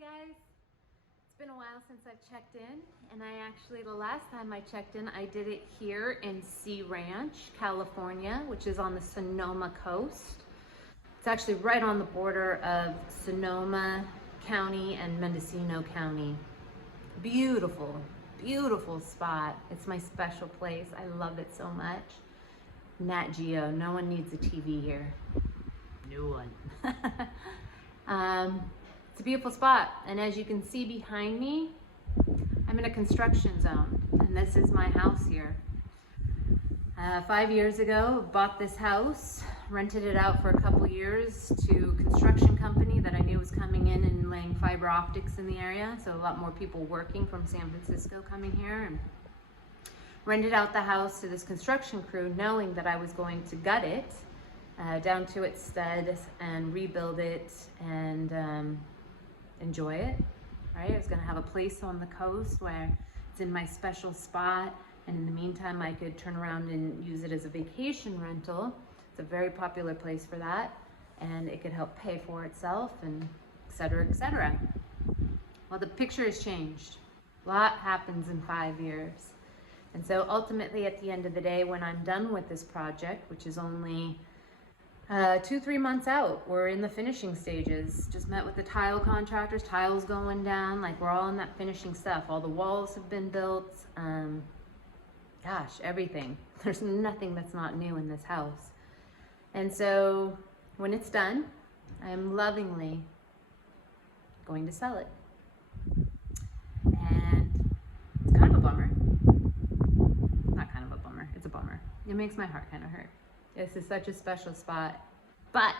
guys, it's been a while since I've checked in, and the last time I checked in, I did it here in Sea Ranch, California, which is on the Sonoma Coast. It's actually right on the border of Sonoma County and Mendocino County. Beautiful, beautiful spot. It's my special place. I love it so much. Nat Geo, no one needs a TV here. No one. It's a beautiful spot, and as you can see behind me, I'm in a construction zone, and this is my house here. 5 years ago, bought this house, rented it out for a couple years to a construction company that I knew was coming in and laying fiber optics in the area, so a lot more people working from San Francisco coming here, and rented out the house to this construction crew knowing that I was going to gut it down to its studs and rebuild it and enjoy it, right? I was gonna have a place on the coast where it's in my special spot, and in the meantime I could turn around and use it as a vacation rental. It's a very popular place for that, and it could help pay for itself, and et cetera, et cetera. Well, the picture has changed. A lot happens in 5 years. And so ultimately at the end of the day, when I'm done with this project, which is only 2-3 months out, we're in the finishing stages. Just met with the tile contractors, tiles going down, like we're all in that finishing stuff. All the walls have been built. Gosh, everything. There's nothing that's not new in this house. And so when it's done, I'm lovingly going to sell it. And it's kind of a bummer. Not kind of a bummer, it's a bummer. It makes my heart kind of hurt. This is such a special spot, but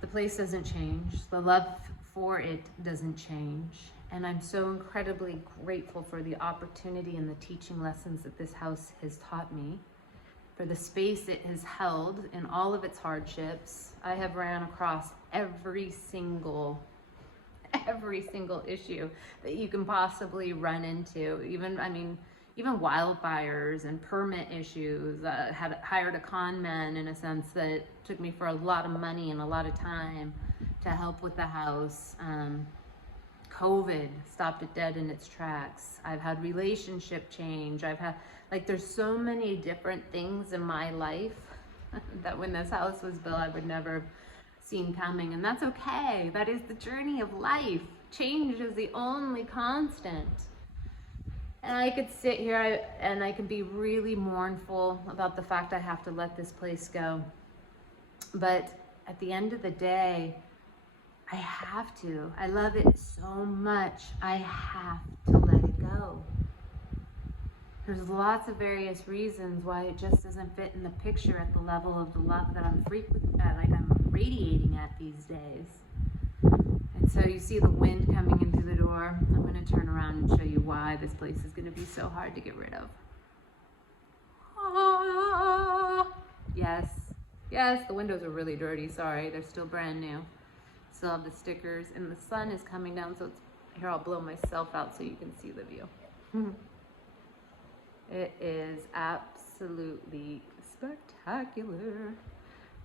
the place doesn't change. The love for it doesn't change. And I'm so incredibly grateful for the opportunity and the teaching lessons that this house has taught me, for the space it has held in all of its hardships. I have ran across every single issue that you can possibly run into. Even wildfires and permit issues. Had hired a con man in a sense that took me for a lot of money and a lot of time to help with the house. COVID stopped it dead in its tracks. I've had relationship change. There's so many different things in my life that when this house was built, I would never have seen coming. And that's okay. That is the journey of life. Change is the only constant. And I could sit here and I could be really mournful about the fact I have to let this place go. But at the end of the day, I have to. I love it so much. I have to let it go. There's lots of various reasons why it just doesn't fit in the picture at the level of the love that I'm I'm radiating at these days. And so you see the wind coming in through the door. I'm going to turn around and show you why this place is going to be so hard to get rid of. Yes, the windows are really dirty. Sorry, they're still brand new. Still have the stickers, and the sun is coming down, so here I'll blow myself out so you can see the view. It is absolutely spectacular.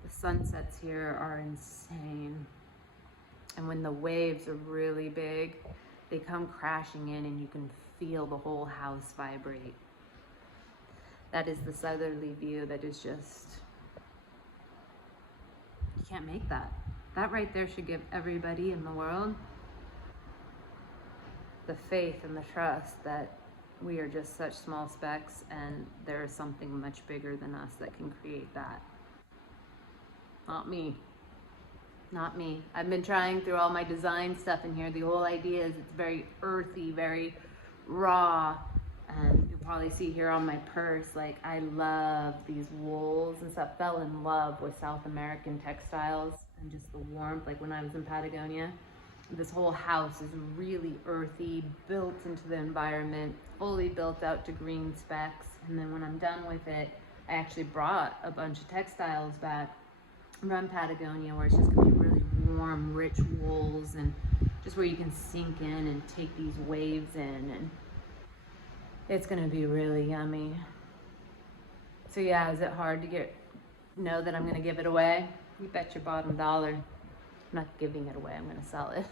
The sunsets here are insane. And when the waves are really big, they come crashing in and you can feel the whole house vibrate. That is the southerly view that is just, you can't make that. That right there should give everybody in the world the faith and the trust that we are just such small specks and there is something much bigger than us that can create that. Not me. Not me. I've been trying through all my design stuff in here. The whole idea is it's very earthy, very raw. And you'll probably see here on my purse, like I love these wools and stuff. Fell in love with South American textiles and just the warmth. Like when I was in Patagonia, this whole house is really earthy, built into the environment, fully built out to green specs. And then when I'm done with it, I actually brought a bunch of textiles back from Patagonia where it's just gonna be really warm, rich wools and just where you can sink in and take these waves in, and it's gonna be really yummy. So yeah, is it hard to know that I'm gonna give it away? You bet your bottom dollar. not giving it away, I'm going to sell it.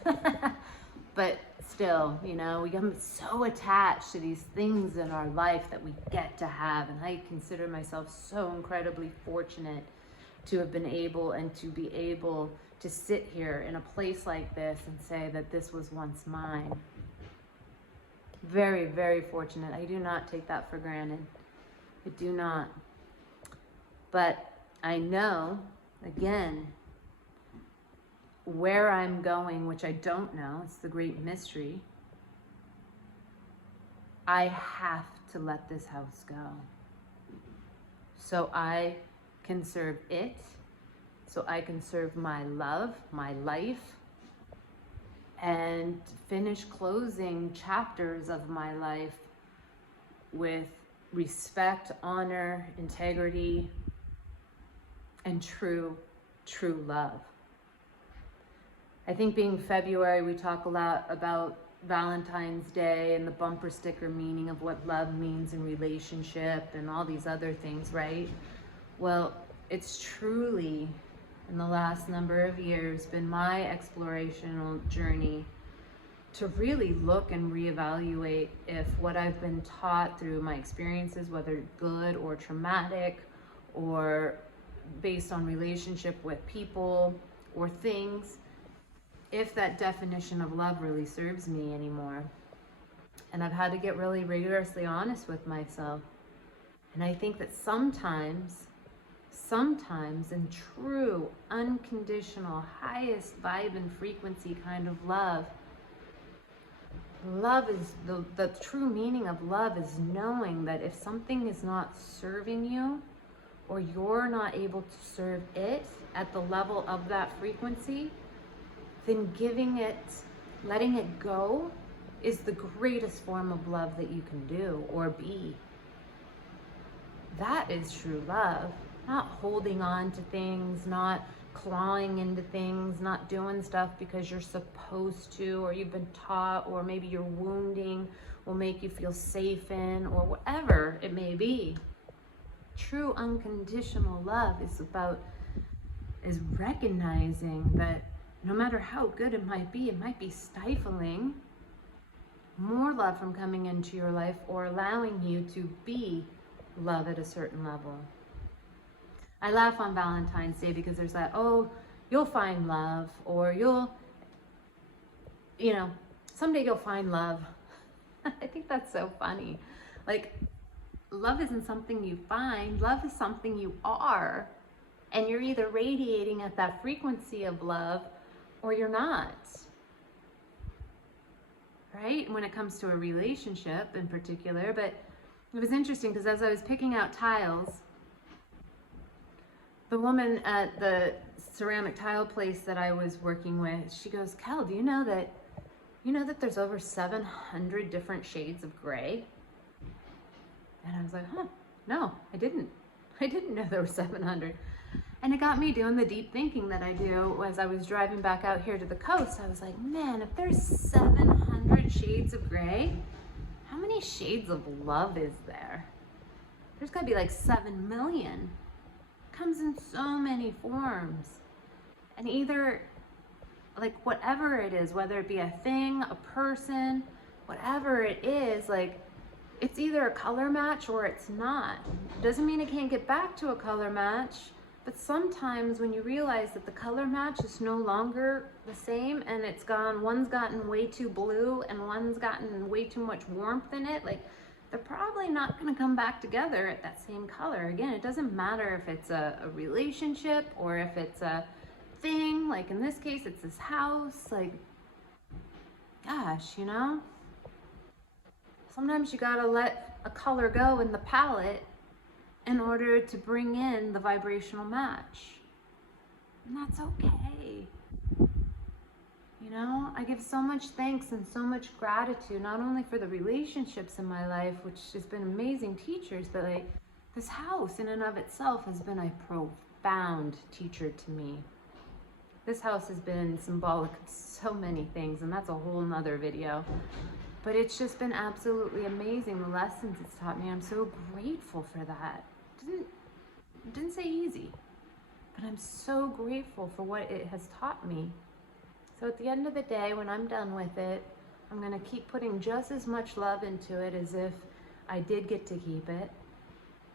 But still, you know, we become so attached to these things in our life that we get to have. And I consider myself so incredibly fortunate to have been able and to be able to sit here in a place like this and say that this was once mine. Very, very fortunate. I do not take that for granted. I do not. But I know, again, where I'm going, which I don't know, it's the great mystery. I have to let this house go so I can serve it, so I can serve my love, my life, and finish closing chapters of my life with respect, honor, integrity, and true love. I think being February, we talk a lot about Valentine's Day and the bumper sticker meaning of what love means in relationship and all these other things, right? Well, it's truly, in the last number of years, been my explorational journey to really look and reevaluate if what I've been taught through my experiences, whether good or traumatic or based on relationship with people or things, if that definition of love really serves me anymore. And I've had to get really rigorously honest with myself. And I think that sometimes in true, unconditional, highest vibe and frequency kind of love is, the true meaning of love is knowing that if something is not serving you, or you're not able to serve it at the level of that frequency, then giving it, letting it go is the greatest form of love that you can do or be. That is true love. Not holding on to things, not clawing into things, not doing stuff because you're supposed to, or you've been taught, or maybe your wounding will make you feel safe in, or whatever it may be. True unconditional love is recognizing that no matter how good it might be stifling more love from coming into your life or allowing you to be love at a certain level. I laugh on Valentine's Day because there's that, oh, you'll find love, or someday you'll find love. I think that's so funny. Like, love isn't something you find, love is something you are. And you're either radiating at that frequency of love or you're not. Right? When it comes to a relationship in particular. But it was interesting because as I was picking out tiles, the woman at the ceramic tile place that I was working with, she goes, Kel, do you know that there's over 700 different shades of gray? And I was like, no, I didn't know there were 700. And it got me doing the deep thinking that I do as I was driving back out here to the coast. I was like, man, if there's 700 shades of gray, how many shades of love is there? There's gotta be like 7 million. It comes in so many forms. And either, like, whatever it is, whether it be a thing, a person, whatever it is, like, it's either a color match or it's not. Doesn't mean it can't get back to a color match, but sometimes when you realize that the color match is no longer the same and one's gotten way too blue and one's gotten way too much warmth in it, like, they're probably not gonna come back together at that same color. Again, it doesn't matter if it's a relationship or if it's a thing, like in this case, it's this house, like, gosh, sometimes you gotta let a color go in the palette in order to bring in the vibrational match. And that's okay. I give so much thanks and so much gratitude, not only for the relationships in my life, which has been amazing teachers, but like this house in and of itself has been a profound teacher to me. This house has been symbolic of so many things, and that's a whole nother video. But it's just been absolutely amazing, the lessons it's taught me. I'm so grateful for that. Didn't say easy, but I'm so grateful for what it has taught me. So at the end of the day, when I'm done with it, I'm gonna keep putting just as much love into it as if I did get to keep it.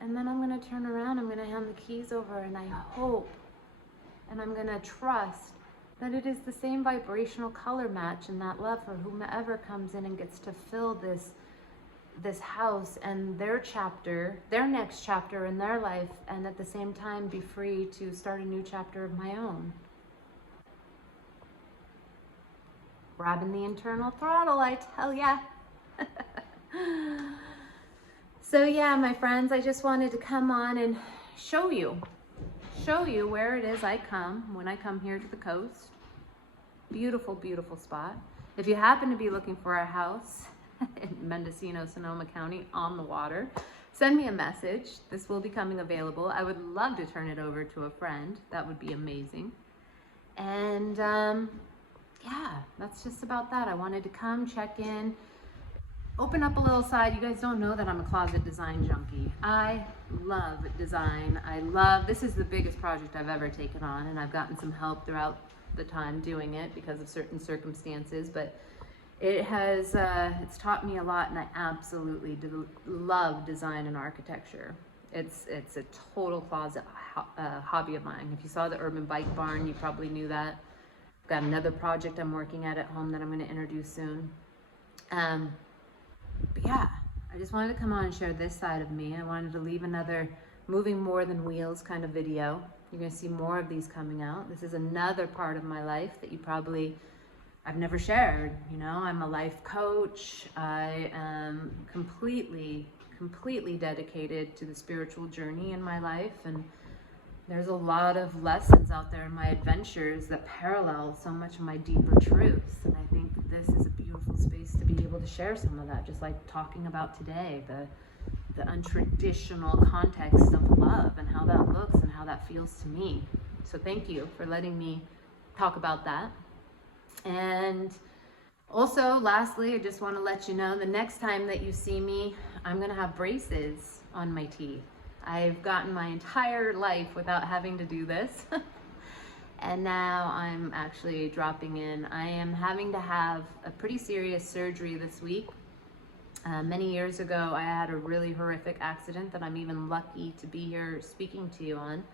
And then I'm gonna turn around, I'm gonna hand the keys over, and I hope, and I'm gonna trust that it is the same vibrational color match and that love for whomever comes in and gets to fill this house and their chapter, their next chapter in their life, and at the same time be free to start a new chapter of my own. Grabbing the internal throttle, I tell ya. So yeah, my friends, I just wanted to come on and show you where it is I come when I come here to the coast. Beautiful, beautiful spot. If you happen to be looking for a house in Mendocino, Sonoma County on the water, send me a message. This will be coming available. I would love to turn it over to a friend. That would be amazing. And yeah, that's just about that. I wanted to come check in, open up a little side. You guys don't know that I'm a closet design junkie. I love design. This is the biggest project I've ever taken on, and I've gotten some help throughout the time doing it because of certain circumstances, but it has, it's taught me a lot, and I absolutely love design and architecture. It's a total closet hobby of mine. If you saw the urban bike barn, you probably knew that. I've got another project I'm working at home that I'm going to introduce soon. But yeah, I just wanted to come on and share this side of me. I wanted to leave another moving more than wheels kind of video. You're going to see more of these coming out. This is another part of my life that I've never shared. You know, I'm a life coach. I am completely dedicated to the spiritual journey in my life, and there's a lot of lessons out there in my adventures that parallel so much of my deeper truths, and I think this is a beautiful space to be able to share some of that, just like talking about today, the untraditional context of love and how that looks and how that feels to me. So thank you for letting me talk about that. And also, lastly, I just want to let you know the next time that you see me, I'm going to have braces on my teeth. I've gotten my entire life without having to do this. And now I'm actually dropping in. I am having to have a pretty serious surgery this week. Many years ago, I had a really horrific accident that I'm even lucky to be here speaking to you on,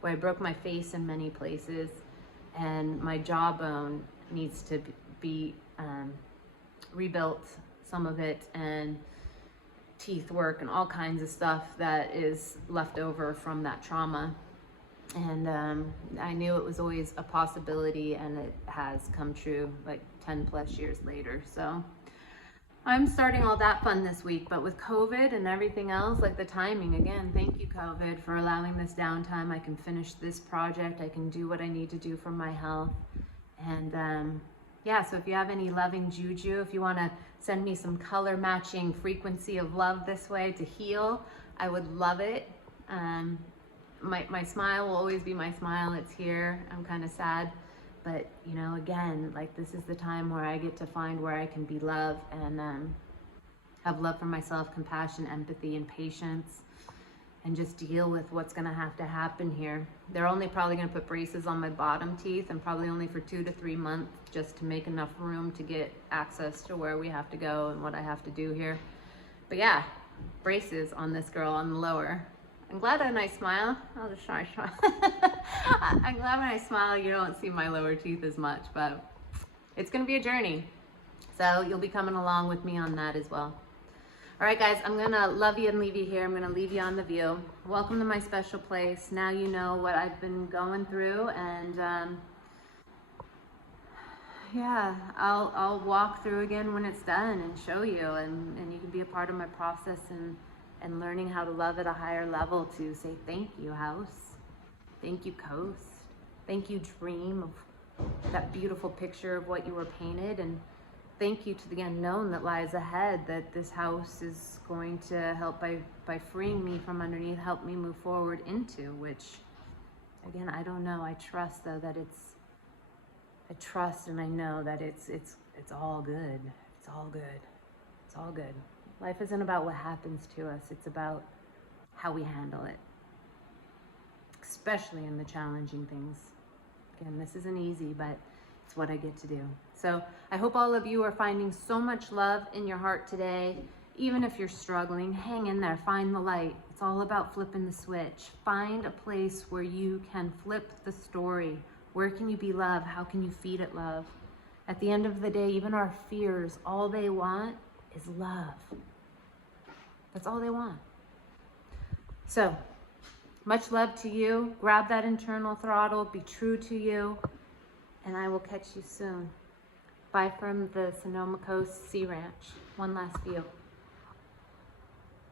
where I broke my face in many places, and my jawbone needs to be rebuilt, some of it, and teeth work and all kinds of stuff that is left over from that trauma. And I knew it was always a possibility, and it has come true like 10 plus years later. So I'm starting all that fun this week, but with COVID and everything else, like the timing, again, thank you COVID for allowing this downtime. I can finish this project. I can do what I need to do for my health. And yeah, so if you have any loving juju, if you want to send me some color matching frequency of love this way to heal, I would love it. My smile will always be my smile. It's here. I'm kind of sad, but you know, again, like this is the time where I get to find where I can be love and have love for myself, compassion, empathy, and patience, and just deal with what's going to have to happen here. They're only probably going to put braces on my bottom teeth, and probably only for 2 to 3 months, just to make enough room to get access to where we have to go and what I have to do here. But yeah, braces on this girl on the lower. I'm glad when I smile, I'll just try. I'm glad when I smile you don't see my lower teeth as much, but it's going to be a journey. So you'll be coming along with me on that as well. All right, guys, I'm going to love you and leave you here. I'm going to leave you on the view. Welcome to my special place. Now you know what I've been going through, and yeah, I'll walk through again when it's done and show you, and you can be a part of my process and learning how to love at a higher level, to say thank you, house. Thank you, coast. Thank you, dream, of that beautiful picture of what you were painted, and thank you to the unknown that lies ahead, that this house is going to help by freeing me from underneath, help me move forward into, which, again, I don't know. I trust, though, that I trust and I know that it's all good. It's all good. It's all good. Life isn't about what happens to us. It's about how we handle it, especially in the challenging things. Again, this isn't easy, but It's what I get to do. So I hope all of you are finding so much love in your heart today. Even if you're struggling, hang in there, find the light. It's all about flipping the switch. Find a place where you can flip the story. Where can you be love? How can you feed it love? At the end of the day, even our fears, all they want is love. That's all they want. So, much love to you. Grab that internal throttle. Be true to you. And I will catch you soon. Bye from the Sonoma Coast Sea Ranch. One last view.